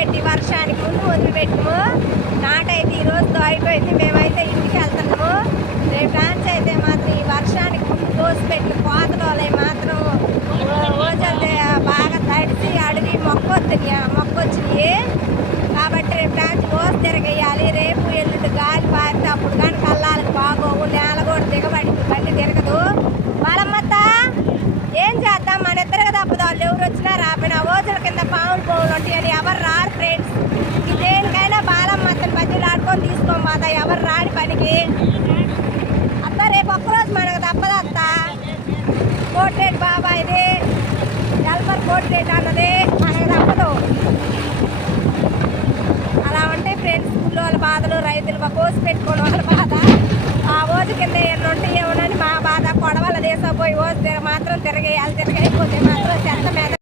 వదిలిపెట్టి వర్షానికి ముందు వదిలిపెట్టాము. నాటైతే ఈ రోజుతో అయిపోయింది. మేమైతే ఇంటికి వెళ్తున్నాము. రేపు డాన్స్ అయితే మాత్రం ఈ వర్షానికి ముందు కోసిపెట్టిన కోతలో మాత్రం ఓజలు బాగా తడిసి అడిగి మొక్కొచ్చినాయి. కాబట్టి రేపు డాన్స్ ఓసి తిరగేయాలి. రేపు ఎల్లుండి గాలి పారితే అప్పుడు కానీ కళ్ళాలకు బాగోవు. నేల కూడా దిగబడింది, బండి తిరగదు. వాళ్ళమ్మత్త ఏం చేద్దాం, మన ఇద్దరికి తప్పదు. వాళ్ళు ఎవరు వచ్చినా రాపిన ఓజుల కింద పాములు పోవులు ఉంటాయని ఎవరు రారు ఫ్రెండ్స్. దేనికైనా బాలమ్మత్తని బజ్జీలు ఆడుకొని తీసుకొని పోతా, ఎవరు రాని పనికి. అత్త రేపు ఒక్కరోజు మనకు తప్పదు అత్త. కోటిరెడ్డి బాబాయిది ఎల్మర్ కోటిరెడ్డి అన్నది మనకు తప్పదు. అలా ఉంటాయి ఫ్రెండ్స్ స్కూల్లో వాళ్ళ బాధలు, రైతులు కోసి పెట్టుకోవడం వాళ్ళ బాధ. ఆ ఓజు కింద ఎన్ని ఉంటాయి ఏమోనని మా బాధ. కొడవల దేశం పోయి ఓజు మాత్రం తిరగేయాలి. తిరగైపోతే మాత్రం చెత్త మీద